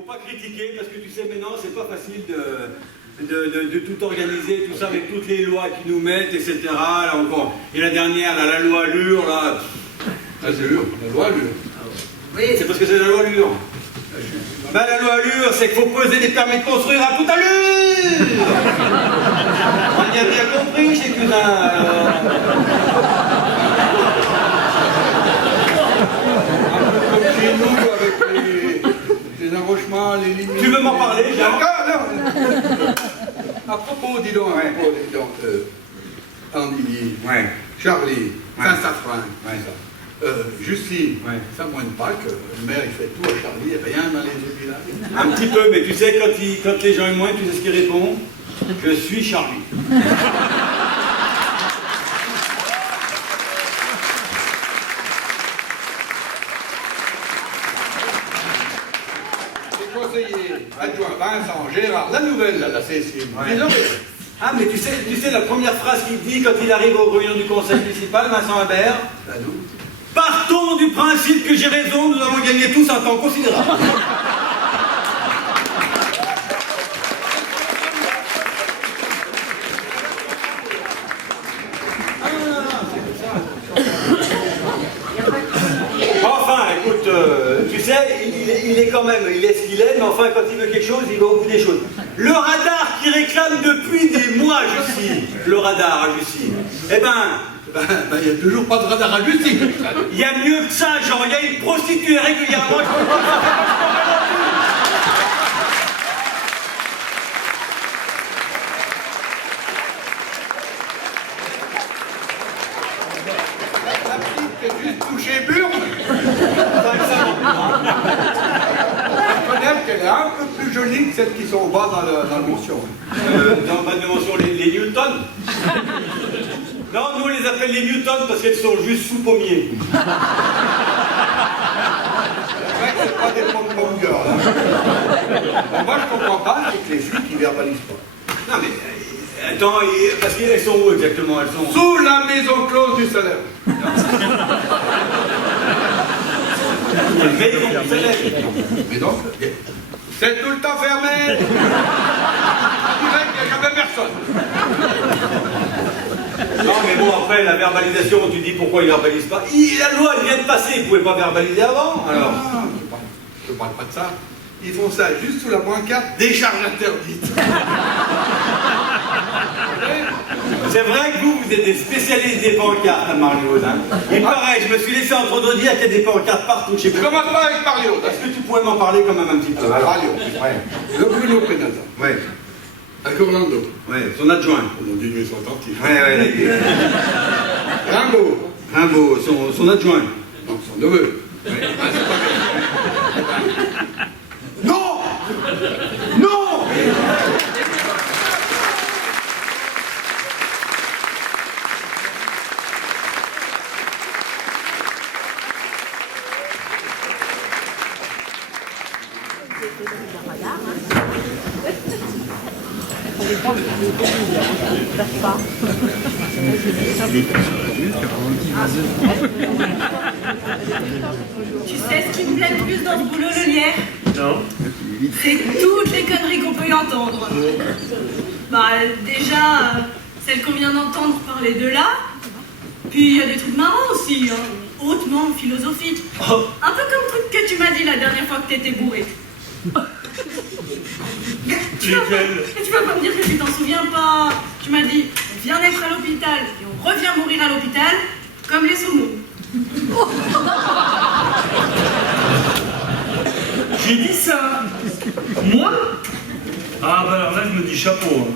faut pas critiquer parce que tu sais maintenant c'est pas facile de tout organiser, tout ça avec toutes les lois qui nous mettent, etc. Là encore. Et la dernière, là, la loi Allure, là. Ah, c'est Allure, la loi Allure. Oui, c'est parce que c'est la loi Allure. Ben, la loi Allure, c'est qu'il faut poser des permis de construire à toute allure. On y a bien compris chez Cousin, alors. Comme chez nous, avec les enrochements, les lignes... Tu veux m'en parler, Jean? Non. À propos, dis donc, Andilly, Charlie, Saint-Safran, Justine, ça moine pas que le maire il fait tout à Charlie et rien dans les autres villages. Un petit peu, mais tu sais, quand les gens ils moignent, tu sais ce qu'ils répondent? Je suis Charlie. Conseiller adjoint Vincent Gérard, la nouvelle, là, la CSI. Ah, mais tu sais la première phrase qu'il dit quand il arrive aux réunions du conseil municipal, Vincent Habert? Partons du principe que j'ai raison, nous allons gagner tous un temps considérable. Enfin, écoute, tu sais, il est quand même, il est ce qu'il est, mais enfin, quand il veut quelque chose, il va au bout des choses. Le radar qui réclame depuis des mois, Justine, le radar à Justine, eh ben, il n'y a toujours pas de radar à Justine. il y a mieux que ça, genre, il y a une prostituée régulièrement. La petite qui est juste touchée Burme. Je connais qu'elle est un peu plus jolie que celles qui sont au bas dans le mention. Dans ma dimension, les Newtons. Non, nous on les appelle les Newtons parce qu'elles sont juste sous pommier. C'est vrai que c'est pas des pom-pom girls. Hein. Moi je comprends pas, c'est que les filles qui verbalisent pas. Non mais, attends, parce qu'elles sont où exactement? Elles sont sous la maison close du salaire. Mais donc, c'est tout le temps fermé. On dirait qu'il n'y a jamais personne. Non mais bon, après la verbalisation, tu dis pourquoi ils verbalisent pas. La loi elle vient de passer, ils ne pouvaient pas verbaliser avant, alors. Non, je parle pas de ça. Ils font ça juste sous la pancarte des charges interdites. C'est vrai que vous êtes des spécialistes des pancartes à Marliose, hein. Il paraît, je me suis laissé entendre dire qu'il y a des pancartes partout chez vous. Commence pas avec Mario. Est-ce que tu pourrais m'en parler quand même un petit peu? Mario, le Bruno Penazan. Ouais. Avec Orlando. Ouais, son adjoint. On dit qu'ils sont attentifs. Ouais. Rimbaud, son adjoint. Non, son neveu. Ouais. Ah, c'est pas bien. Non! Non! Tu sais ce qui me plaît le plus dans ce boulot, le lierre? Non. C'est toutes les conneries qu'on peut y entendre. Bah, déjà, celle qu'on vient d'entendre parler de là. Puis il y a des trucs marrants aussi, hein, hautement philosophiques. Un peu comme le truc que tu m'as dit la dernière fois que t'étais bourré. Tu vas pas me dire que tu t'en souviens pas. Tu m'as dit, on vient d'être à l'hôpital et on revient mourir à l'hôpital, comme les saumons. J'ai dit ça. Moi? Ah bah alors là je me dis chapeau. Hein.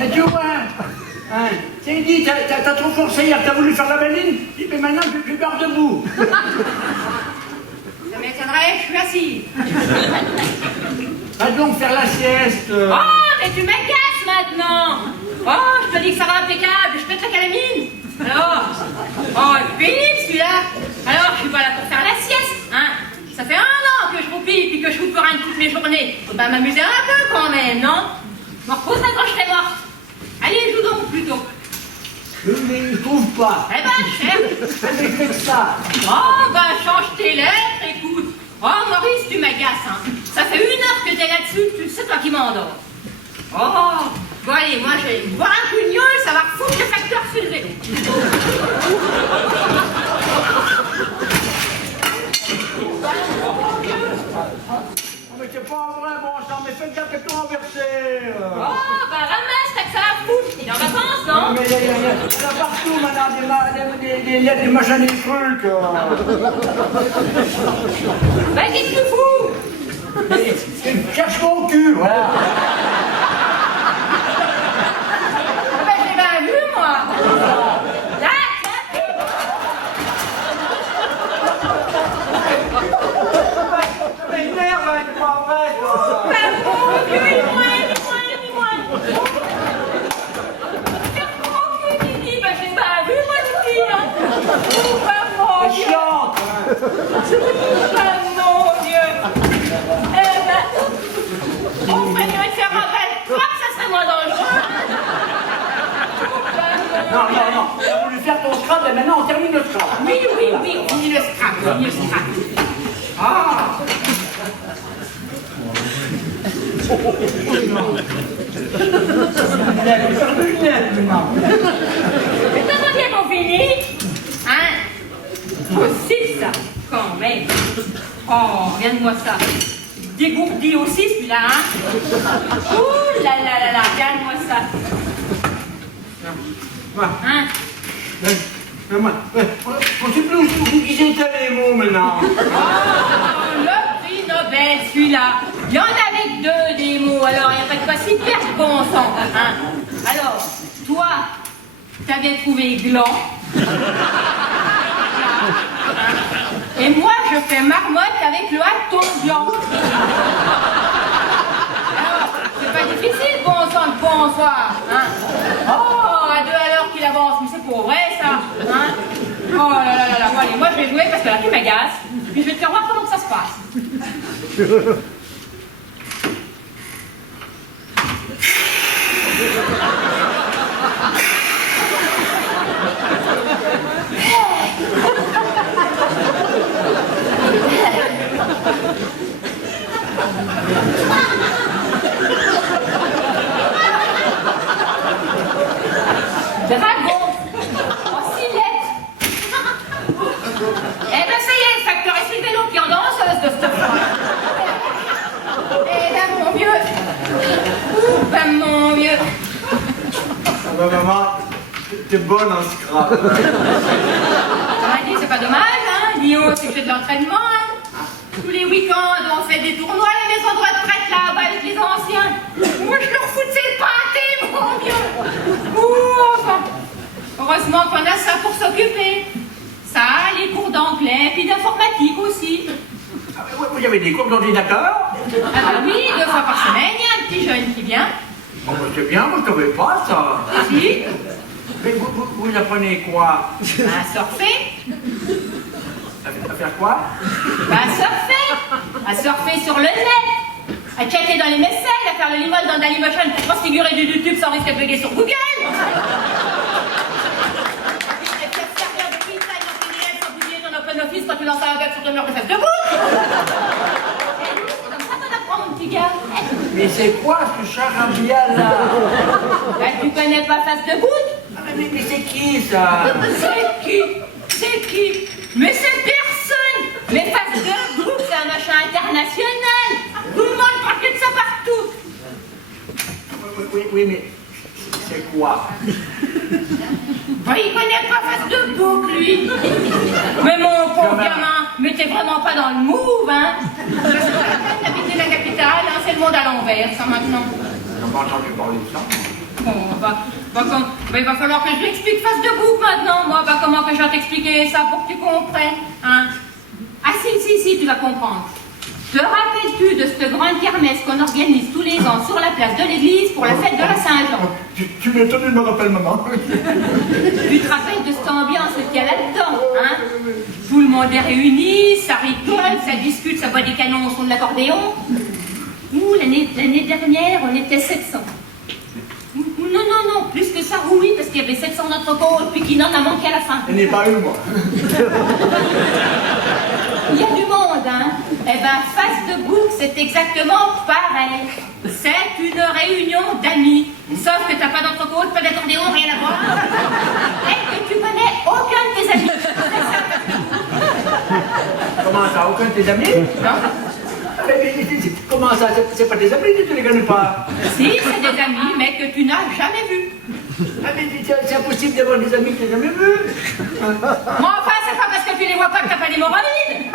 Et tu vois, hein, t'as dit, t'as trop forcé hier, t'as voulu faire la maline, mais maintenant je pars debout. Ça m'étonnerait, je suis assise. Va donc faire la sieste. Oh, mais tu m'agaces maintenant. Oh, je te dis que ça va impeccable, je pète la calamine. Alors, oh, il est pénible celui-là. Alors, je suis pas là pour faire la sieste, hein. Ça fait 1 an que je roupille puis que je coupe rien toutes les journées. Faut pas m'amuser un peu quand même, non? Je me reposerai quand je serai morte. Allez, joue donc plutôt. Je trouve pas. Eh ben, cher. J'ai fait que ça. Oh, bah, change tes lettres, écoute. Oh, Maurice, tu m'agaces, hein. Ça fait 1 heure que t'es là-dessus, tu sais, toi qui m'endors. Oh, bon, allez, moi, je vais boire un coup de gnôle, ça va foutre le facteur sur le vélo. Mais c'est pas vrai, bon sang, mais faites gaffe que tout renversé. Oh, bah, ramasse, t'as que ça va foutre. Il est en vacances, non? Mais il y a partout maintenant des lettres, des machins, des trucs. Bah, qu'est-ce que tu fous? Cherche mon cul, voilà. Bah, je l'ai bien vu, moi. Là, Ça m'énerve, hein, c'est pas vrai, quoi. bah, mon Dieu, dis-moi. Mon cul, Didi, bah, je l'ai bien vu, moi, le petit, hein. Bah, mon C'est Dieu. chiante. Bah, mon Dieu. Eh ben, on ferait mieux de faire un bel frappe, ça serait moins dangereux. Non, t'as voulu faire ton scrap, et maintenant on termine le scrap. Oui, on finit le scrap, Ah! Mais comment dire qu'on finit? Hein? Aussi, ça, quand même. Oh, regarde-moi ça. Dégourdi aussi, celui-là, hein? Ouh là là là là, regarde-moi ça. Hein? On sait plus où qui c'était les mots maintenant. Oh, le prix Nobel, celui-là. Il y en avait que 2 des mots, alors il n'y a pas de quoi s'y perdre, bon sang. Hein? Alors, toi, t'avais trouvé gland. Et moi, je fais marmotte avec le hâton blanc. Alors, c'est pas difficile, bon sang, le bonsoir. Hein? Oh, à 2 à l'heure qu'il avance, mais c'est pour vrai, ça. Hein? Oh là là là là, bon, allez, moi je vais jouer parce que là, tu m'agaces. Puis je vais te faire voir comment que ça se passe. Dragon en 6 lettres. Eh ben ça y est, le facteur est sur le vélo qui en danseuse de cette fois. Eh ben mon vieux. Ben mon vieux. Ah bah maman, t'es bonne en scrap. Ça m'a dit, c'est pas dommage, hein. Lio, c'est que j'ai de l'entraînement, hein. Tous les week-ends, on fait des tournois à la maison de retraite là-bas avec les anciens. Moi, je leur foutais le pâté, mon vieux. Ouh, enfin. Heureusement qu'on a ça pour s'occuper. Ça, les cours d'anglais, puis d'informatique aussi. Vous avez des cours d'ordinateur? Ah bah oui, 2 fois par semaine, il y a un petit jeune qui vient. Bon, bah, c'est bien, vous ne savez pas ça. Ici, Mais vous apprenez quoi? à surfer. À faire quoi? À surfer sur le net. À chatter dans les messages, à faire le limol dans Dailymotion pour transfigurer du YouTube sans risque de bugger sur Google. Et puis à servir de pizza en PDF sans publier ton OpenOffice quand tu lances un bug sur ton mur de face de bout. C'est comme ça qu'on apprend, mon petit gars. Mais c'est quoi ce charabia là? Bah, tu connais pas face de bout? Mais c'est qui ça? C'est qui? Mais c'est personne. Mais face de groupe, c'est un machin international. Tout le monde parle que de ça partout. Oui, mais c'est quoi? Bah, il connaît pas face de boucle, lui. Mais mon pauvre gamin, mais t'es vraiment pas dans le move, hein. C'est pas la peine d'habiter la capitale, hein, c'est le monde à l'envers, ça, maintenant. On n'a pas entendu parler de ça. Bon, il va falloir que je l'explique face de bouc maintenant, moi. Comment que je vais t'expliquer ça pour que tu comprennes, hein? Ah si, tu vas comprendre. Te rappelles-tu de cette grande kermesse qu'on organise tous les ans sur la place de l'église pour la fête de la Saint-Jean? Tu m'étonnes, je me rappelle, maman. Tu te rappelles de cette ambiance qu'il y a là-dedans, hein? Tout le monde est réuni, ça rigole, ça discute, ça boit des canons au son de l'accordéon. Ouh, l'année dernière, on était 700. Non, plus que ça, oui, parce qu'il y avait 700 notre côte, puis qu'il n'en a manqué à la fin. Elle n'est pas eu, moi. Il y a du monde, hein? Eh ben, face de bouc, c'est exactement pareil. C'est une réunion d'amis. Sauf que t'as pas d'entrecôte, pas d'accordéon, rien à voir. Et que tu connais aucun de tes amis. Comment ça, aucun de tes amis? Non? Mais, comment ça, c'est pas tes amis, tu les connais pas? Si, c'est des amis, mais que tu n'as jamais vus. Ah, mais c'est impossible d'avoir des amis que tu n'as jamais vus. Mais enfin, c'est pas parce que tu les vois pas que t'as pas d'hémorroïdes.